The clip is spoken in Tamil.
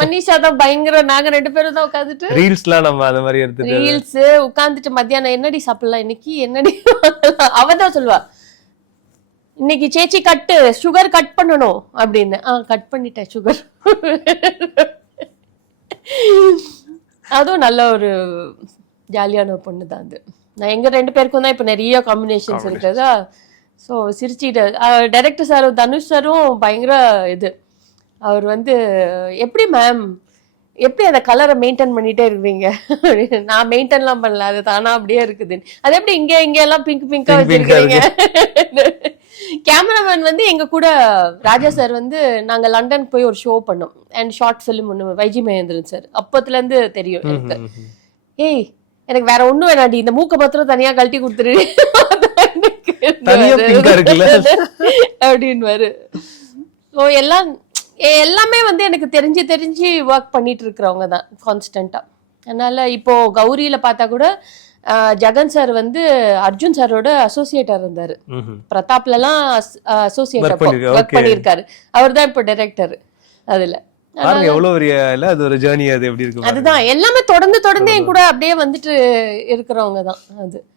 மனிஷா தான் பயங்கர, நாங்க 2 பேரும் தான் உட்காந்துட்டு ரீல்ஸ்லாம் நம்ம அந்த மாதிரி எடுத்துட்டு ரீல்ஸ் உட்காந்துட்டு மத்தியானம் என்னடி சாப்பிடலாம் இன்னைக்கு, என்னடி அவதான் சொல்லுவா, இன்னைக்கு சேச்சி கட்டு சுகர் கட் பண்ணணும் அப்படின்னு. கட் பண்ணிட்டேன் சுகர். அதுவும் நல்ல ஒரு ஜாலியான பொண்ணு தான் அது. நான் எங்க 2 பேருக்கும் தான் இப்ப நிறைய காம்பினேஷன்ஸ் இருக்குதா. ஸோ சிரிச்சிட்டு டைரக்டர் சாரும் தனுஷ் சாரும் பயங்கர இது. அவர் வந்து எப்படி மேம் எப்படி அந்த கலரை மெயின்டைன் பண்ணிட்டே இருக்கிறீங்க, நான் மெயின்டைன்லாம் பண்ணல, அது தானா அப்படியே இருக்குது, அது எப்படி இங்க எல்லாம் பிங்கா வச்சிருக்கீங்க. கேமராமேன் வந்து எங்க கூட ராஜா சார் வந்து நாங்க லண்டன் போய் ஒரு ஷோ பண்ணோம் அண்ட் ஷார்ட் ஃபிலிம் ஒண்ணு, வைஜி மகேந்திரன் சார் அப்பத்துல இருந்து தெரியும் எனக்கு. ஏய் எனக்கு வேற ஒண்ணும் வேணாடி, இந்த மூக்க பத்திரம் தனியா கழட்டி கொடுத்துரு அப்படின்னு. ஸோ எல்லாமே வந்து எனக்கு தெரிஞ்சு ஒர்க் பண்ணிட்டு இருக்கிறவங்க தான் கான்ஸ்டன்டா. அதனால இப்போ கௌரியில பார்த்தா கூட ஜெகன் சார் வந்து அர்ஜுன் சாரோட அசோசியேட்டா இருந்தாரு, பிரதாப்ல எல்லாம் அசோசியேட்டா ஒர்க் பண்ணிருக்காரு. அவர் தான் இப்போ டைரக்டர் அதுல. அதுதான் எல்லாமே தொடர்ந்து என் கூட அப்படியே வந்துட்டு இருக்கிறவங்க தான் அது.